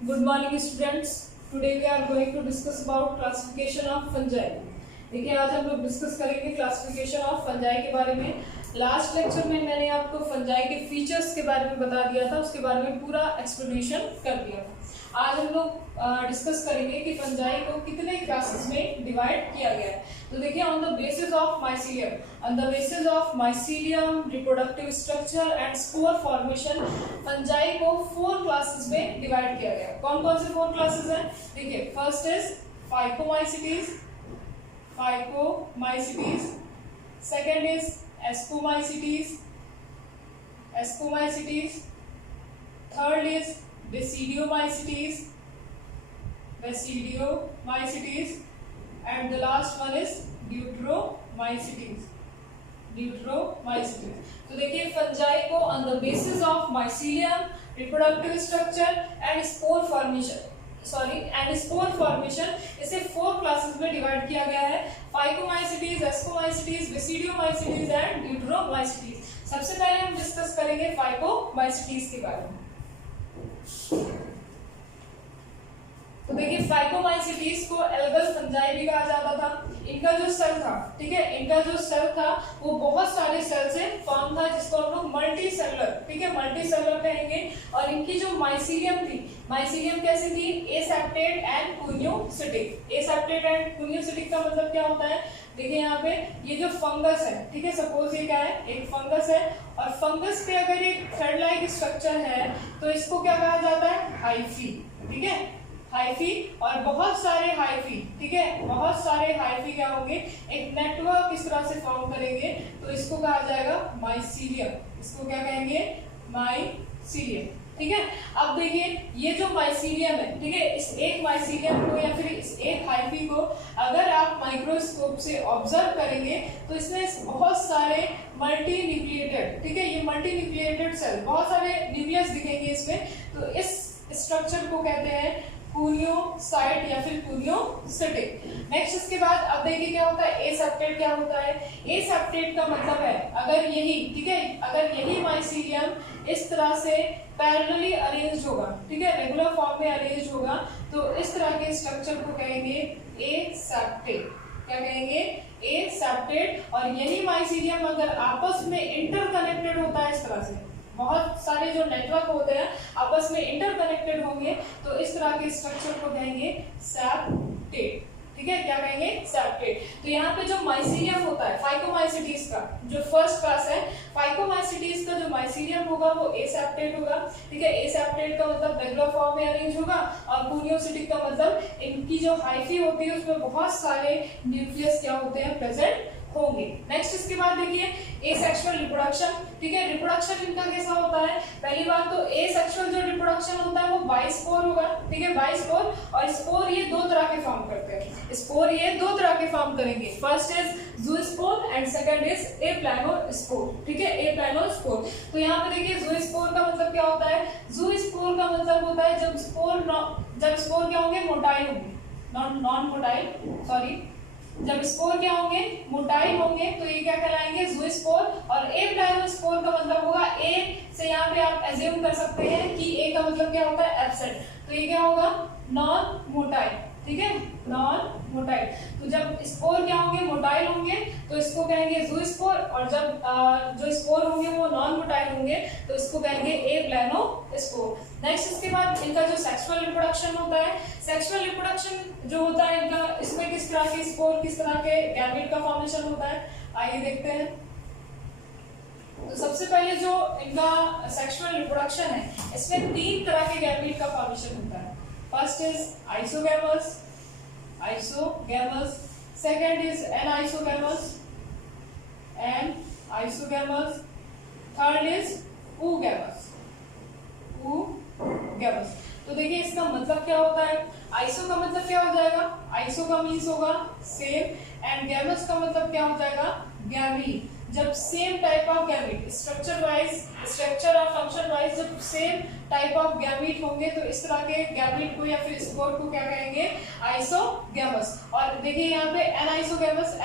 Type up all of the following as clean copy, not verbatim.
Good morning students. Today we are going to discuss about classification of fungi. देखिए आज हम लोग discuss करेंगे क्लासिफिकेशन ऑफ फंजाई के बारे में। लास्ट लेक्चर में मैंने आपको फंजाई के फीचर्स के बारे में बता दिया था, उसके बारे में पूरा एक्सप्लेनेशन कर दिया था। आज हम लोग डिस्कस करेंगे कि फंजाई को कितने क्लासेस में डिवाइड किया गया है। तो देखिए on the basis of mycelium, reproductive structure and spore formation fungi को 4 क्लासेस में डिवाइड किया गया। कौन कौन से 4 क्लासेस हैं? देखिए first is phycomycetes, second is ascomycetes, third is basidiomycetes, and the last one is deuteromycetes. तो देखिए फंजाई को on the basis of mycelium, reproductive structure and spore formation इसे 4 क्लासेस में डिवाइड किया गया है। फाइकोमाइसीटीज, एस्कोमाइसीटीज, बेसिडियोमाइसीटीज एंड ड्यूटेरोमाइसीटीज। सबसे पहले हम डिस्कस करेंगे फाइकोमाइसीटीज के बारे में। तो देखिए फाइकोमाइसीटीज को एल्गल फंजाई भी कहा जाता था। इनका जो सेल था, ठीक है, इनका जो सेल था वो बहुत सारे सेल से फॉर्म था, जिसको हम लोग मल्टी सेलुलर कहेंगे। और इनकी जो माइसीलियम थी, माइसीलियम कैसी थी? एसेप्टेड एंड कुनियोसिटिक। एसेप्टेड एंड कुनियोसिटिक का मतलब क्या होता है? देखिए यहाँ पे ये जो फंगस है, ठीक है, सपोज ये क्या है? एक फंगस है, और फंगस पे अगर एक थ्रेड लाइक स्ट्रक्चर है तो इसको क्या कहा जाता है? हाइफी, ठीक है, हाइफी। और बहुत सारे हाइफी, ठीक है, बहुत सारे हाइफी क्या होंगे? एक नेटवर्क इस तरह से फॉर्म करेंगे, तो इसको कहा जाएगा माइसीलियम। इसको क्या कहेंगे? माइसीलियम, ठीक है। अब देखिए ये जो माइसीलियम है, ठीक है, इस एक माइसीलियम को या फिर इस एक हाइफी को अगर आप माइक्रोस्कोप से ऑब्जर्व करेंगे तो इसमें बहुत सारे मल्टी न्यूक्लिएटेड, ठीक है, ये मल्टी न्यूक्लिएटेड सेल, बहुत सारे न्यूक्लियस दिखेंगे इसमें। तो इस स्ट्रक्चर को कहते हैं कुनियोसाइट या फिर कुनियोसिटिक। नेक्स्ट इसके बाद अब देखिए क्या होता है? एसेप्टेड क्या होता है? एसेप्टेड का मतलब है अगर यही, ठीक है, अगर यही माइसीलियम इस तरह से पैरेलली अरेंज्ड होगा, ठीक है, रेगुलर फॉर्म में अरेंज्ड होगा, तो इस तरह के स्ट्रक्चर को कहेंगे एसेप्टेड। क्या कहेंगे? एसेप्टेड। और यही माइसीलियम अगर आपस में इंटरकनेक्टेड होता है इस तरह से, बहुत सारे जो नेटवर्क होते हैं आपस में इंटरकनेक्टेड होंगे, तो इस तरह के स्ट्रक्चर को कहेंगे सेप्टेड, ठीक है। क्या कहेंगे? सेप्टेड। तो यहाँ पे जो माइसीलियम होता है फाइकोमाइसीटीज का, जो फर्स्ट क्लास है, फाइकोमाइसीटीज का जो माइसीलियम होगा वो एसेप्टेड होगा, ठीक है। एसेप्टेड का मतलब रेगुलर फॉर्म में अरेंज होगा, और कुनियोसिटिक का मतलब इनकी जो हाइफी होती है उसमें बहुत सारे न्यूक्लियस क्या होते हैं? प्रेजेंट होंगे। नेक्स्ट इसके बाद देखिए एसेक्सुअल रिप्रोडक्शन, ठीक है। रिप्रोडक्शन इनका कैसा होता है? पहली बात तो एसेक्सुअल जो रिप्रोडक्शन होता है वो बाइस्पोर होगा, ठीक है, बाइस्पोर। और स्पोर ये 2 तरह के फॉर्म करते हैं। स्पोर ये 2 तरह के फॉर्म करेंगे। First is zoospore and second is aplanospore, ठीक है, एप्लानोस्पोर। तो यहाँ पे देखिए जूस्पोर का मतलब क्या होता है? जूस्पोर का मतलब होता है जब स्पोर क्या होंगे? मोटाइल होंगे, नॉन मोटाइल, सॉरी, जब स्पोर क्या होंगे? मोटाइल होंगे, तो ये क्या कहलाएंगे? जूस्पोर। और एप्लानोस्पोर का मतलब होगा, ए से यहाँ पे आप एज्यूम कर सकते हैं कि ए का मतलब क्या होता है? एब्सेंट। तो ये क्या होगा? नॉन मोटाइल, ठीक है, नॉन मोटाइल। तो जब स्पोर क्या होंगे? मोटाइल होंगे, तो इसको कहेंगे जूस्पोर। और जब जो स्पोर होंगे वो नॉन मोटाइल होंगे, तो इसको कहेंगे एप्लानोस्पोर। नेक्स्ट इसके बाद इनका जो सेक्सुअल रिप्रोडक्शन होता है, सेक्सुअल रिप्रोडक्शन जो होता है इनका, इसमें किस तरह के स्पोर, किस तरह के गैमेट का फॉर्मेशन होता है, आइए देखते हैं। तो सबसे पहले जो इनका सेक्सुअल रिप्रोडक्शन है, इसमें 3 तरह के गैमेट का फॉर्मेशन होता है। First is isogamous, second is anisogamous, third is oogamous। तो देखिए इसका मतलब क्या होता है? आइसो का मतलब क्या हो जाएगा? आइसो का मीन्स होगा सेम, एंड गैमस का मतलब क्या हो जाएगा? गैमीट। जब same type of gamete, structure और फंक्शन वाइज जब सेम टाइप ऑफ गैमीट होंगे, तो इस तरह के गैमीट को या फिर स्पोर को क्या कहेंगे? आइसोगैमस। और देखिए यहाँ पे एनाइसोगैमस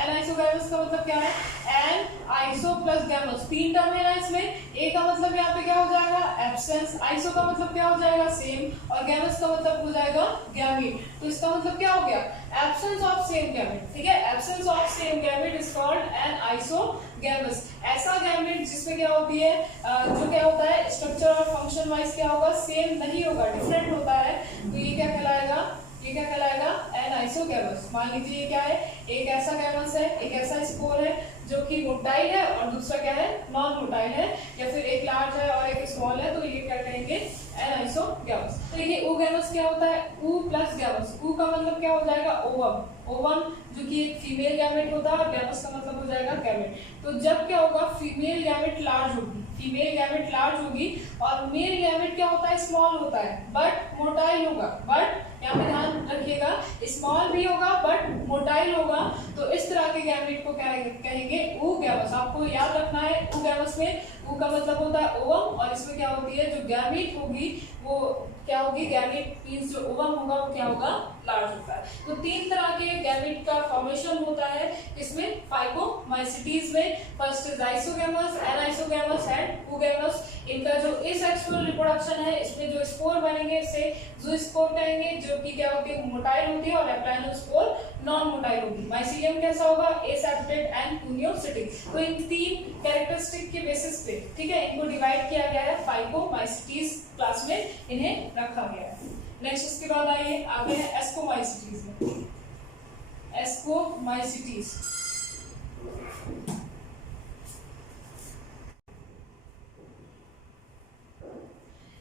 का मतलब क्या है? एन आइसो प्लस गैमस, 3 टर्म है ना इसमें। ए का मतलब यहाँ पे क्या हो जाएगा? एब्सेंट। एब्सेंस, आइसो का मतलब क्या हो जाएगा सेम, और गैमस का मतलब हो जाएगा गैमीट। तो इसका मतलब क्या हो गया, एब्सेंस ऑफ सेम गैमेट, ठीक है, absence of same gamete is called an isogamous. ऐसा गैमेट जिसमें क्या होती है जो क्या होता है स्ट्रक्चर और फंक्शन वाइज क्या होगा, सेम नहीं होगा, डिफरेंट होता है, तो ये क्या कहलाएगा, ये क्या कहलाएगा, एन आइसोगैमस। मान लीजिए ये क्या है, एक ऐसा गैमस है, एक ऐसा स्पोर है जो कि मोटाइल है और दूसरा क्या है, नॉन मोटाइल है, या फिर एक लार्ज है और एक स्मॉल है, तो ये क्या कहेंगे, एन आइसोगैमस। तो ये ओगैमस क्या होता है, ऊ प्लस गैमस, ऊ का मतलब क्या हो जाएगा ओवम, ओवम जो कि एक फीमेल गैमेट होता है, और गैमस का मतलब हो जाएगा गैमेट। तो जब क्या होगा, फीमेल गैमेट लार्ज होगी, फीमेल गैमेट लार्ज होगी, और मेल गैमेट क्या होता है, स्मॉल होता है बट मोटाइल होगा, बट यहाँ पे ध्यान रखिएगा स्मॉल भी होगा बट मोटाइल होगा, तो इस तरह के गैमेट को क्या कहेंगे, oogamous। आपको याद रखना है oogamous में ऊ का मतलब होता है ओवम, और इसमें क्या होती है जो गैमेट होगी वो क्या होगी, गैमेट मींस जो ओवम होगा वो क्या होगा, लार्ज होता है। तो तीन तरह के गैमेट का फॉर्मेशन होता है इसमें फाइकोमाइसिटीज में। First is isogamous, anisogamous and oogamous। इनका जो एसेक्सुअल रिप्रोडक्शन है, इसमें जो स्पोर बनेंगे इसे ज़ूस्पोर कहेंगे, जो कि क्या होती है, मोटाइल होती है, और एप्लाइनोस्पोर नॉन मोटाइल होगी। माइसीलियम कैसा होगा, एसेप्टेड एंड कुनियोसिटिक। तो इन तीन कैरेक्टरिस्टिक के बेसिस पे, ठीक है, इनको डिवाइड किया गया है, फाइकोमाइसिटीज क्लास में इन्हें रखा गया है। नेक्स्ट इसके बाद आइए आगे है एस्कोमाइसिटीज में, एस्कोमाइसिटीज।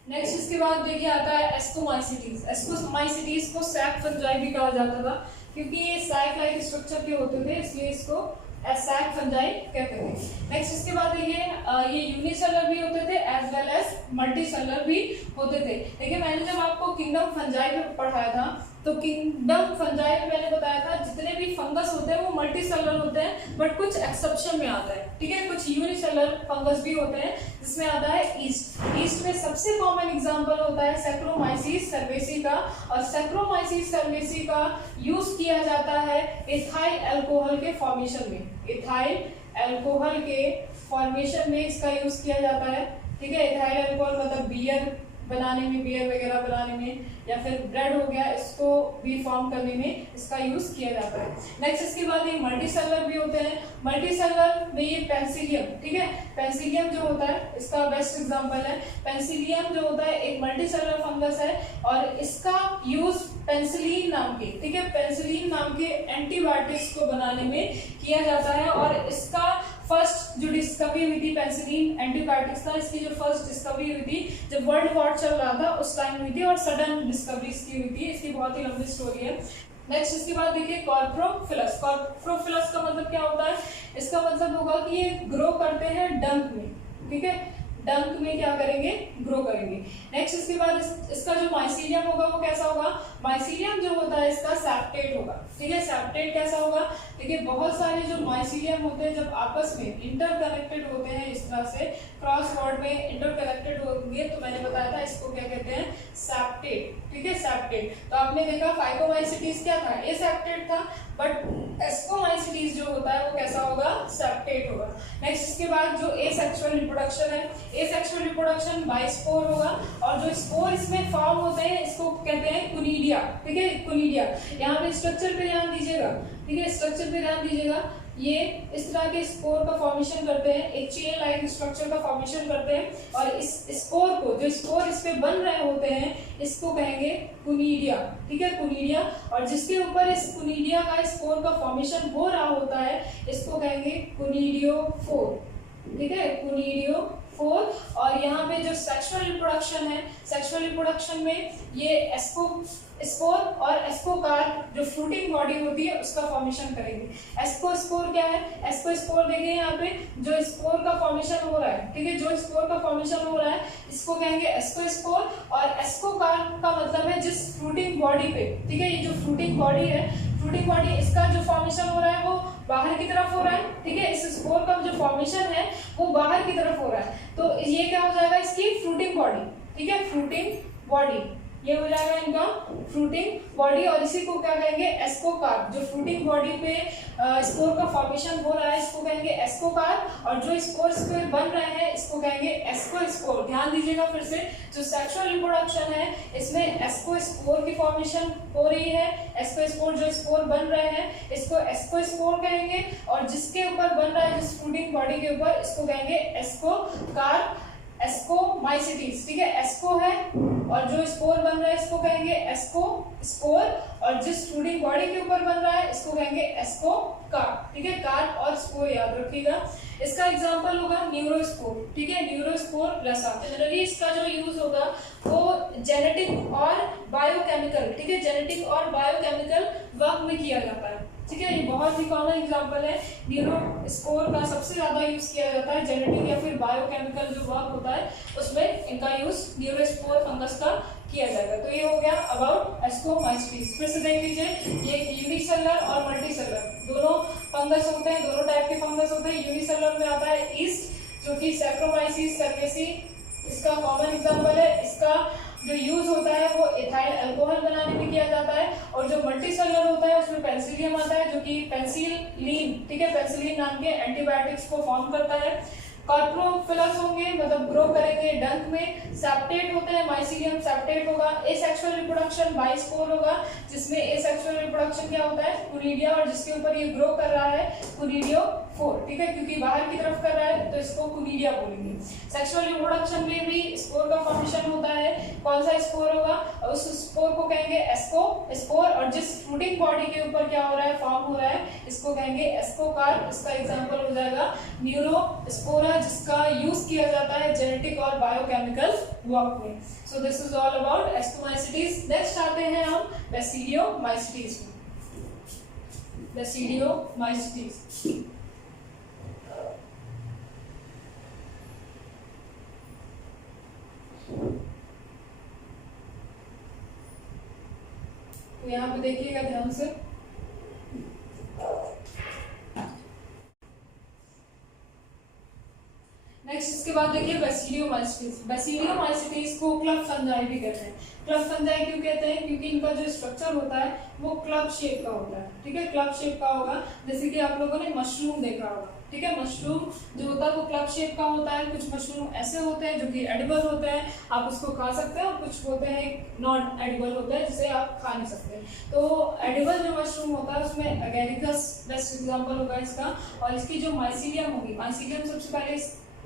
नेक्स्ट इसके बाद देखिए आता है एस्कोमाइसिटीज। एस्कोमाइसिटीज को सैक फंजाई भी कहा जाता था, क्योंकि ये सैक लाइक स्ट्रक्चर के होते थे, इसलिए इसको सैक फंजाई कहते थे। नेक्स्ट इसके बाद ये यूनिसेलर भी होते थे एज वेल एज मल्टीसेलर भी होते थे। देखिए मैंने जब आपको किंगडम फंजाई में पढ़ाया था, तो किंगडम फंजाई में मैंने बताया था जितने भी फंगस होते हैं वो मल्टीसेलर होते हैं, बट कुछ एक्सेप्शन में आता है, ठीक है, कुछ यूनिसेलर फंगस भी होते हैं, जिसमें आता है ईस्ट। ईस्ट में सबसे कॉमन एग्जांपल होता है सैक्रोमाइसिस सर्वेसी का, और सैक्रोमाइसिस सर्वेसी का यूज किया जाता है इथाइल अल्कोहल के फॉर्मेशन में, इथाइल अल्कोहल के फॉर्मेशन में इसका यूज किया जाता है, ठीक है। इथाइल अल्कोहल मतलब बियर बनाने में, बियर वगैरह बनाने में, या फिर ब्रेड हो गया, इसको भी फॉर्म करने में इसका यूज किया जाता है। नेक्स्ट इसके बाद ये मल्टीसेलर भी होते हैं। मल्टीसेलर में ये पेंसिलियम, ठीक है, पेंसिलियम जो होता है इसका बेस्ट एग्जांपल है। पेंसिलियम जो होता है एक मल्टीसेलर फंगस है, और इसका यूज पेंसिलिन नाम के, ठीक है, पेंसिलिन नाम के एंटीबायोटिक्स को बनाने में किया जाता है, और इसका फर्स्ट जो डिस्कवरी हुई थी पेंसिलिन एंटीबायोटिक्स था, इसकी जो फर्स्ट डिस्कवरी हुई थी जब वर्ल्ड वॉर चल रहा था उस टाइम हुई थी, और सडन डिस्कवरी इसकी हुई थी। इसकी बहुत ही लंबी स्टोरी है। नेक्स्ट इसके बाद देखिए कॉर्प्रोफिलस। कॉर्प्रोफिलस का मतलब क्या होता है, इसका मतलब होगा कि ये ग्रो करते हैं डंक में, ठीक है, डंक में क्या करेंगे, ग्रो करेंगे। नेक्स्ट इसके बाद इसका जो माइसीलियम होगा वो कैसा होगा, माइसीलियम जो होता है इसका सेप्टेट होगा, ठीक है। सेप्टेट कैसा होगा, देखिए बहुत सारे जो माइसीलियम होते हैं जब आपस में इंटरकनेक्टेड होते हैं, इस तरह से क्रॉस बॉर्ड में इंटरकनेक्टेड होंगे, तो मैंने बताया था इसको क्या कहते हैं, सेप्टेट, ठीक है, सेप्टेट। तो आपने देखा फाइकोमाइसिटीज क्या था, ए सेप्टेट था, बट एस्कोमाइसिटीज जो होता है वो कैसा होगा, सेप्टेट होगा। नेक्स्ट इसके बाद जो एसेक्सुअल रिप्रोडक्शन है, एसेक्सुअल रिप्रोडक्शन बाय स्पोर होगा, और जो स्पोर इसमें फॉर्म होते हैं इसको कहते हैं कुनीडिया, ठीक है, कुनीडिया। यहाँ पे स्ट्रक्चर पे ध्यान दीजिएगा, ठीक है, स्ट्रक्चर पे ध्यान दीजिएगा, ये इस तरह के स्पोर का फॉर्मेशन करते हैं, एक चेन लाइक स्ट्रक्चर का फॉर्मेशन करते हैं, और इस स्पोर को, जो स्पोर इस पे बन रहे होते हैं इसको कहेंगे कुनीडिया, ठीक है, कुनीडिया। और जिसके ऊपर इस कुनीडिया का स्पोर का फॉर्मेशन हो रहा होता है इसको कहेंगे कुनीडियोफोर, ठीक है, कुनीडियोफोर। और यहाँ पे जो सेक्सुअल रिप्रोडक्शन है, सेक्सुअल रिप्रोडक्शन में ये स्पोर और एस्कोकार जो फ्रूटिंग बॉडी होती है उसका फॉर्मेशन करेंगे। एस्कोस्पोर क्या है, एस्कोस्पोर देखिए यहाँ पे जो स्पोर का फॉर्मेशन हो रहा है, ठीक है, जो स्पोर का फॉर्मेशन हो रहा है इसको कहेंगे एस्कोस्पोर, और एस्कोकार का मतलब है जिस फ्रूटिंग बॉडी पे, ठीक है, ये जो फ्रूटिंग बॉडी है, फ्रूटिंग बॉडी इसका जो फॉर्मेशन हो रहा है वो बाहर की तरफ हो रहा है, ठीक है, इस स्पोर का जो फॉर्मेशन है वो बाहर की तरफ हो रहा है, तो ये क्या हो जाएगा, इसकी फ्रूटिंग बॉडी, ठीक है, फ्रूटिंग बॉडी। ये हो जाएगा इनका फ्रूटिंग बॉडी। और इसी को क्या कहेंगे, एस्कोकार्प। जो फ्रूटिंग बॉडी पे स्पोर का फॉर्मेशन हो रहा है इसको कहेंगे एस्कोकार्प, और जो स्पोर बन रहे हैं इसको कहेंगे एस्कोस्पोर। ध्यान दीजिएगा फिर से, जो सेक्सुअल रिप्रोडक्शन है इसमें एस्कोस्पोर की फॉर्मेशन हो रही है। एस्कोस्पोर जो स्पोर बन रहे हैं इसको एस्कोस्पोर कहेंगे, और जिसके ऊपर बन रहा है जिस फ्रूटिंग बॉडी के ऊपर इसको कहेंगे एस्कोकार्प, एस्कोमाइसिटीज। ठीक है, एस्को है और जो स्पोर बन रहा है इसको कहेंगे एस्कोस्पोर, और जिस फ्रूटिंग बॉडी के ऊपर बन रहा है इसको कहेंगे एस्कोकार्प। ठीक है, कार्प और स्पोर याद रखिएगा। इसका एग्जांपल होगा न्यूरोस्पोर। ठीक है, न्यूरोस्पोर रसा। जनरली इसका जो यूज होगा वो जेनेटिक और बायोकेमिकल, ठीक है, जेनेटिक और बायोकेमिकल वर्क में किया जाता है। ठीक है, ये बहुत ही कॉमन एग्जांपल है। न्यूरोस्पोर का सबसे ज्यादा यूज किया जाता है जेनेटिक या फिर बायोकेमिकल जो वर्क होता है उसमें इनका यूज न्यूरोस्पोर फंगस का किया जाएगा। तो ये हो गया अबाउट एस्कोमाइसिटीज। फिर से देख लीजिए, ये यूनिसेलुलर और मल्टीसेलुलर दोनों फंगस होते हैं, दोनों टाइप के फंगस होते हैं। यूनिसेलुलर में आता है ईस्ट जो कि सैक्रोमाइसिस सर्वेसी इसका कॉमन एग्जांपल है। इसका जो यूज होता है वो इथाइल अल्कोहल बनाने में किया जाता है। और जो मल्टीसेलुलर होता है उसमें पेनिसिलियम आता है जो कि पेनिसिलिन, ठीक है, पेनिसिलिन नाम के एंटीबायोटिक्स को फॉर्म करता है। कार्पोफिलस होंगे मतलब ग्रो करेंगे डंक में। सेप्टेट होते हैं, माइसीलियम सेप्टेट होगा। एसेक्सुअल रिप्रोडक्शन बाइस्पोर होगा जिसमें एसेक्सुअल रिप्रोडक्शन क्या होता है, कुनिडिया, और जिसके ऊपर ये ग्रो कर रहा है कुनिडियोफोर। ठीक है, क्योंकि बाहर की तरफ कर रहा है तो इसको कुनिडिया बोलेंगे। सेक्सुअल रिप्रोडक्शन में भी स्पोर का फॉर्मेशन होता है। कौन सा स्पोर होगा, उस स्पोर को कहेंगे एस्कोस्पोर, और जिस फ्रूटिंग बॉडी के ऊपर क्या हो रहा है, फॉर्म हो रहा है, इसको कहेंगे एस्कोकार्प। इसका एग्जांपल हो जाएगा न्यूरोस्पोरा जिसका यूज किया जाता है जेनेटिक और बायोकेमिकल वर्क में। So this is all about ascomycetes. Next आते हैं हम बेसिडियोमाइसिटीज में। बेसिडियोमाइसिटीज तो यहाँ पे देखिएगा ध्यान से, नेक्स्ट इसके बाद देखिए बेसिडियोमाइसिटीज। बेसिडियोमाइसिटीज को क्लब फंजाई भी कहते हैं। क्लब फंजाई क्यों कहते हैं, क्योंकि इनका जो स्ट्रक्चर होता है वो क्लब शेप का होता है। ठीक है, क्लब शेप का होगा, जैसे कि आप लोगों ने मशरूम देखा होगा। ठीक है, मशरूम जो होता है वो क्लब शेप का होता है। कुछ मशरूम ऐसे होते हैं जो कि एडिबल होते हैं, आप उसको खा सकते हैं, और कुछ होते हैं नॉन एडिबल होते हैं जिसे आप खा नहीं सकते। तो एडिबल जो मशरूम होता है उसमें एगेरिकस बेस्ट एग्जांपल होगा इसका। और इसकी जो माइसीलियम होगी, माइसीलियम सबसे पहले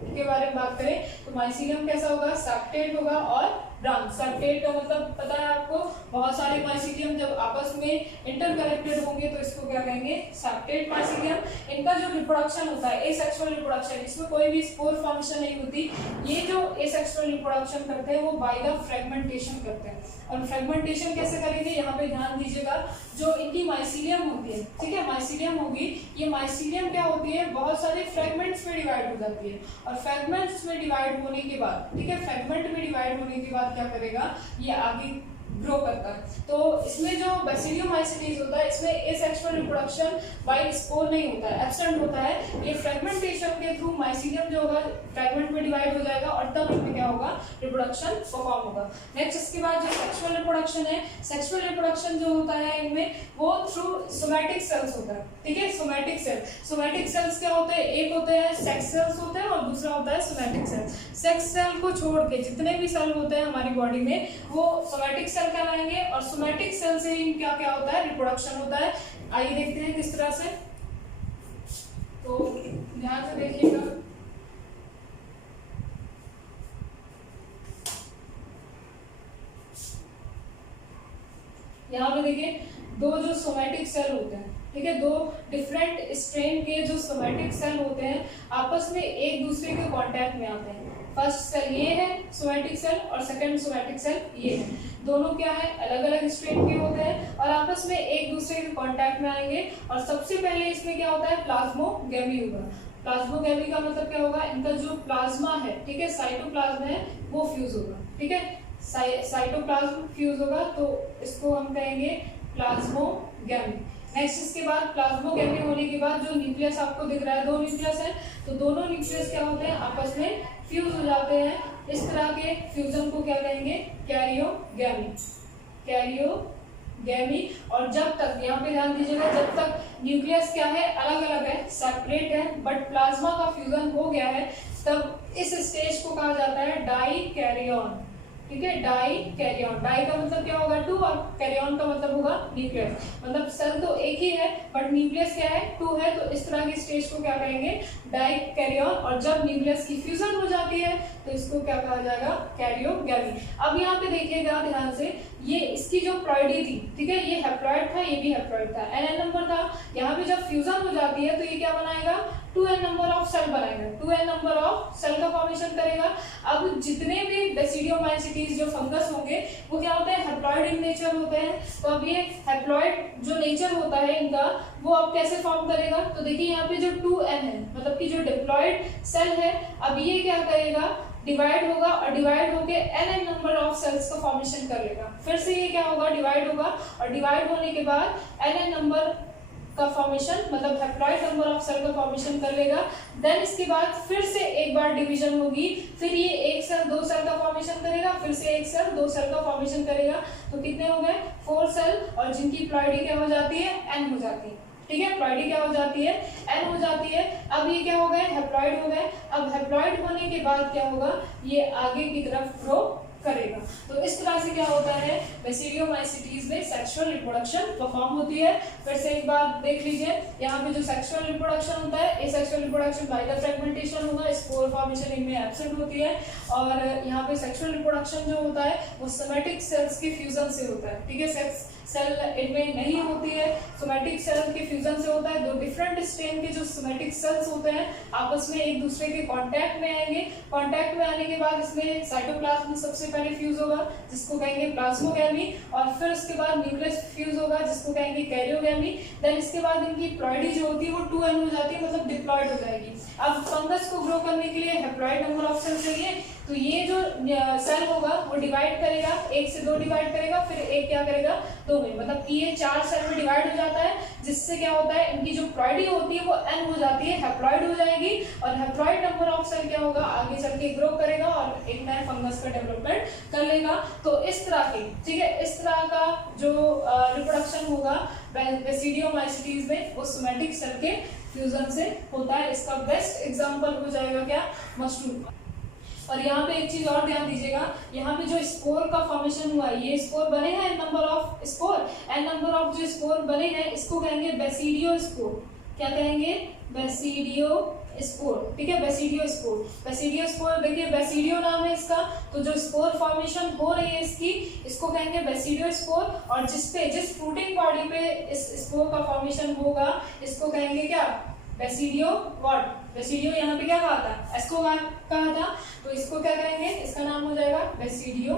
के बारे में बात करें तो माइसीलियम कैसा होगा, सेप्टेट होगा और ब्रांच। सेप्टेट का मतलब पता है आपको, बहुत सारे माइसीलियम जब आपस में इंटरकनेक्टेड होंगे तो इसको क्या कहेंगे, सेप्टेट माइसीलियम। इनका जो रिप्रोडक्शन होता है एसेक्सुअल रिप्रोडक्शन, इसमें कोई भी स्पोर फॉर्मेशन नहीं होती। ये जो एसेक्सुअल रिप्रोडक्शन करते हैं वो बाय द फ्रेगमेंटेशन करते हैं। और फ्रेगमेंटेशन कैसे करेंगे, यहाँ पे ध्यान दीजिएगा, जो इनकी माइसीलियम होती है, ठीक है, माइसीलियम होगी, ये माइसीलियम क्या होती है, बहुत सारे फ्रेगमेंट्स में डिवाइड हो जाती है। और फ्रेगमेंट्स में डिवाइड होने के बाद, ठीक है, फ्रेगमेंट में डिवाइड होने के बाद क्या करेगा, ये आगे ग्रो करता है। तो इसमें जो बेसिडियोमाइसिटीज होता है इसमें एसेक्सुअल रिप्रोडक्शन बाय स्पोर नहीं होता है, एब्सेंट होता है। ये फ्रेगमेंटेशन के थ्रू माइसीलियम जो होगा फ्रेगमेंट में डिवाइड हो जाएगा और तब इसमें क्या होगा, रिप्रोडक्शन परफॉर्म होगा। नेक्स्ट इसके बाद जो सेक्सुअल रिप्रोडक्शन है, सेक्सुअल रिप्रोडक्शन जो होता है इनमें वो थ्रू सोमैटिक सेल्स होता है। ठीक है, सोमैटिक सेल, सोमैटिक सेल्स क्या होते हैं, एक होते हैं सेक्स सेल्स होते हैं और दूसरा होता है सोमैटिक सेल। सेक्स सेल को छोड़ के जितने भी सेल होते हैं हमारी बॉडी में वो सोमैटिक सेल कहलाएंगे। और सोमैटिक सेल से ही क्या क्या होता है, रिप्रोडक्शन होता है। आइए देखते हैं किस तरह से, तो ध्यान से देखिएगा। यहाँ पे देखिए दो जो सोमैटिक सेल होते हैं, ठीक है, दो डिफरेंट स्ट्रेन के जो सोमैटिक सेल होते हैं आपस में एक दूसरे के कांटेक्ट में आते हैं। फर्स्ट सेल ये है सोमैटिक सेल और सेकंड सोमैटिक सेल ये है। दोनों क्या है, अलग अलग स्ट्रेन के होते हैं और आपस में एक दूसरे के कांटेक्ट में आएंगे। और सबसे पहले इसमें क्या होता है, प्लाज्मोगैमी होगा। प्लाज्मोगैमी का मतलब क्या होगा, इनका जो प्लाज्मा है, ठीक है, साइटोप्लाज्म है वो फ्यूज होगा। ठीक है, साइटोप्लाज्म फ्यूज होगा तो इसको हम कहेंगे प्लाज्मोगैमी। नेक्स्ट इसके बाद प्लाज्मोगैमी होने के बाद जो न्यूक्लियस आपको दिख रहा है, दो न्यूक्लियस है, तो दोनों न्यूक्लियस क्या होते हैं, आपस में फ्यूज हो जाते हैं इस तरह के फ्यूजन को क्या कहेंगे, कैरियोगैमी। कैरियोगैमी। और जब तक, यहाँ पे ध्यान दीजिएगा, जब तक न्यूक्लियस क्या है, अलग अलग है, सेपरेट है, बट प्लाज्मा का फ्यूजन हो गया है, तब इस स्टेज को कहा जाता है डाई कैरियन। ठीक है, डाई कैरियन। डाई का मतलब क्या होगा, 2, और कैरियन का मतलब होगा न्यूक्लियस। मतलब सेल तो एक ही है बट न्यूक्लियस क्या है, 2 है, तो इस तरह की स्टेज को क्या कहेंगे, डाई कैरियन। और जब न्यूक्लियस की फ्यूजन हो जाती है तो इसको क्या कहा जाएगा, कैरियोगैमी। अब यहाँ पे देखिएगा ध्यान से, ये इसकी जो प्लॉइडी थी, ठीक है, ये हैप्लॉइड था, ये भी हैप्लॉइड था, N नंबर था। यहाँ पे जब फ्यूजन हो जाती है तो ये क्या बनाएगा, 2n नंबर ऑफ सेल बनाएगा, 2n नंबर ऑफ सेल का फॉर्मेशन करेगा। अब जितने भी बेसिडियोमाइसीटीज जो फंगस होंगे वो क्या होते हैं, हैप्लॉइड इन नेचर होते हैं। तो अब ये हैप्लॉइड जो नेचर होता है इनका, वो अब कैसे फॉर्म करेगा, तो देखिए यहाँ पे जो 2n है, मतलब कि जो डिप्लॉइड सेल है, अब ये क्या करेगा, डिवाइड होगा, और डिवाइड होके n नंबर ऑफ सेल्स का फॉर्मेशन कर लेगा। फिर से ये क्या होगा, डिवाइड होगा, और डिवाइड होने के बाद n नंबर का फॉर्मेशन, मतलब हैप्लॉइड नंबर ऑफ सेल का फॉर्मेशन कर लेगा। देन इसके बाद फिर से एक बार डिवीजन होगी, फिर ये एक सेल 2 सेल का फॉर्मेशन करेगा, फिर से एक सेल 2 सेल का फॉर्मेशन करेगा। तो कितने हो गए, 4 सेल, और जिनकी प्लॉइडी क्या हो जाती है, n हो जाती है। ठीक है, प्लॉइडी क्या हो जाती है, n हो जाती है। अब ये क्या हो गए, हैप्लॉइड हो गए। अब हैप्लॉइड होने के बाद क्या होगा, ये आगे की तरफ ग्रो करेगा। तो इस तरह से क्या होता है, बेसिडियोमाइसीटीज में सेक्सुअल रिप्रोडक्शन परफॉर्म होती है। फिर से एक बार देख लीजिए, यहाँ पे जो सेक्सुअल रिप्रोडक्शन होता है, asexual reproduction by the fragmentation होगा, स्पोर फॉर्मेशन इनमें एब्सेंट होती है। और यहाँ पे सेक्सुअल रिप्रोडक्शन जो होता है वो सोमैटिक सेल्स के फ्यूजन से होता है। ठीक है, सेक्स सेल इनमें नहीं होती है, सोमैटिक सेल के फ्यूजन से होता है। 2 डिफरेंट स्ट्रेन के जो सोमैटिक सेल्स होते हैं आपस में एक दूसरे के कांटेक्ट में आएंगे। कांटेक्ट में आने के बाद इसमें साइटोप्लाज्म सबसे पहले फ्यूज होगा, जिसको कहेंगे प्लाज्मोगैमी, और फिर उसके बाद न्यूक्लियस फ्यूज होगा, जिसको कहेंगे कैरियोगैमी। देन इसके बाद इनकी प्लॉइडी जो होती है वो 2n हो जाती है, मतलब डिप्लॉइड हो जाएगी। अब फंगस को ग्रो करने के लिए हैप्लॉइड नंबर ऑफ सेल चाहिए, तो ये जो सेल होगा वो डिवाइड करेगा, 1 से 2 डिवाइड करेगा, फिर 1 क्या करेगा, 2 में, मतलब कि ये 4 सेल में डिवाइड हो जाता है, जिससे क्या होता है, इनकी जो प्लॉइडी होती है वो n हो जाती है, हैप्लॉइड हो जाएगी। और हैप्लॉइड नंबर ऑफ सेल क्या होगा, आगे चल के ग्रो करेगा और एक नए फंगस का डेवलपमेंट कर लेगा। तो इस तरह की, ठीक है, इस तरह का जो रिप्रोडक्शन होगा बेसिडियोमाइसीटीज में, वो सोमैटिक सेल के फ्यूजन से होता है। इसका बेस्ट एग्जांपल हो जाएगा क्या, मशरूम। और यहाँ पे एक चीज और ध्यान दीजिएगा, यहाँ पे जो स्पोर का फॉर्मेशन हुआ, ये स्पोर बने हैं, number of spore, N number of जो स्पोर बने हैं, इसको कहेंगे बेसिडियो स्पोर। क्या कहेंगे, बेसिडियो स्पोर। ठीक है, बेसिडियो स्पोर। बेसिडियो स्पोर, देखिए बेसिडियो नाम है इसका, तो जो स्पोर फॉर्मेशन हो रही है इसकी, इसको कहेंगे बेसिडियो स्पोर। और जिस फ्रूटिंग बॉडी पे इस स्पोर का फॉर्मेशन होगा, इसको कहेंगे क्या, बेसिडियो वॉट। बेसिडियो यहाँ पे क्या कहा था, एस्को कहा था, तो इसको क्या कहेंगे, इसका नाम हो जाएगा बेसिडियो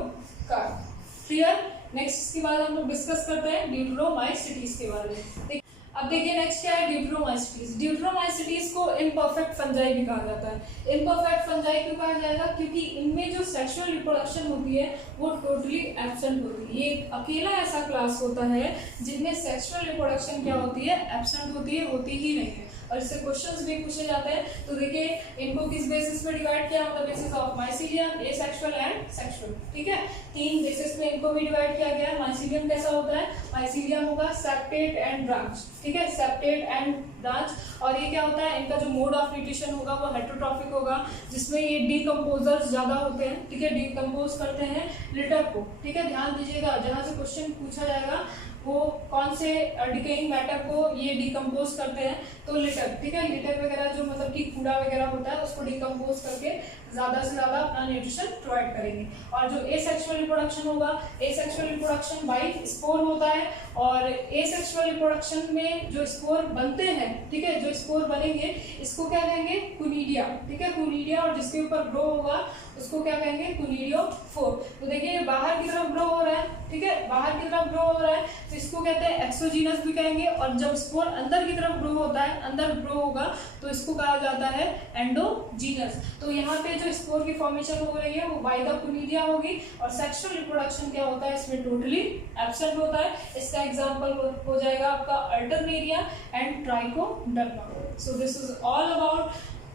कार्प। क्लियर। नेक्स्ट इसके बाद हम लोग डिस्कस करते हैं ड्यूटेरोमाइसीटीज के बारे में। अब देखिए नेक्स्ट क्या है, ड्यूटेरोमाइसीटीज। ड्यूटेरोमाइसीटीज को इम्परफेक्ट फंजाई भी कहा जाता है। इम्परफेक्ट फंजाई क्यों कहा जाएगा, क्योंकि इनमें जो सेक्सुअल रिप्रोडक्शन होती है वो टोटली एब्सेंट होती है। ये अकेला ऐसा क्लास होता है जिनमें सेक्सुअल रिप्रोडक्शन क्या होती है, एब्सेंट होती है, होती ही नहीं है। और इससे क्वेश्चंस भी पूछे जाते हैं। तो देखिए इनको किस बेसिस पे डिवाइड किया, मतलब basis of mycelium, asexual and sexual. ठीक है, 3 बेसिस पे इनको भी डिवाइड किया गया है। माइसीलियम कैसा होता है, माइसीलियम होगा सेप्टेट एंड ब्रांच। ठीक है, सेप्टेट एंड ब्रांच। और ये क्या होता है, इनका जो मोड ऑफ न्यूट्रिशन होगा वो हेटेरोट्रॉफिक होगा, जिसमें ये डीकंपोजर्स ज्यादा होते हैं। ठीक है, डीकंपोज करते हैं लिटर को। ठीक है, ध्यान दीजिएगा, जहां से क्वेश्चन पूछा जाएगा वो कौन से डिकेइंग मैटर को ये डिकम्पोज करते हैं, तो लिटर। ठीक है, लिटर वगैरह जो मतलब कि कूड़ा वगैरह होता है उसको डिकम्पोज करके ज्यादा से ज्यादा अपना न्यूट्रिशन प्रोवाइड करेंगे। और जो एसेक्सुअल रिप्रोडक्शन होगा, एसेक्सुअल रिप्रोडक्शन बाय स्पोर होता है। और एसेक्सुअल रिप्रोडक्शन में जो स्पोर बनते हैं, ठीक है, जो स्पोर बनेंगे इसको क्या कहेंगे, कुनीडिया। ठीक है, कुनीडिया। और जिसके ऊपर ग्रो होगा उसको क्या कहेंगे, कुनीडियोफोर। तो देखिए बाहर की तरफ ग्रो हो रहा है, ठीक है, बाहर की तरफ ग्रो हो रहा है, तो इसको कहते हैं एक्सोजीनस भी कहेंगे। और जब स्पोर अंदर की तरफ ग्रो होता है, अंदर ग्रो होगा, तो इसको कहा जाता है एंडोजीनस। तो यहाँ पे जो स्पोर की फॉर्मेशन हो रही है वो बाय द कुनीडिया होगी। और सेक्सुअल रिप्रोडक्शन क्या होता है, इसमें टोटली एब्सेंट होता है। इसका एग्जांपल हो जाएगा आपका Alternaria and trichoderma. So this is all about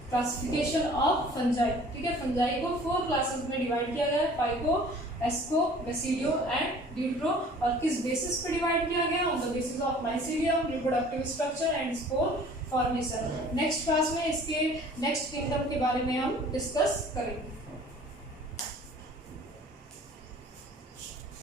classification of fungi, ठीक है। फंजाई को 4 क्लासेस में डिवाइड किया गया है, फाइको, एस्को, बेसिडियो एंड ड्यूट्रो। और किस बेसिस पे डिवाइड किया गया? On the basis of mycelium, reproductive structure and spore formation. Next class में इसके नेक्स्ट किंगडम के बारे में हम डिस्कस करेंगे।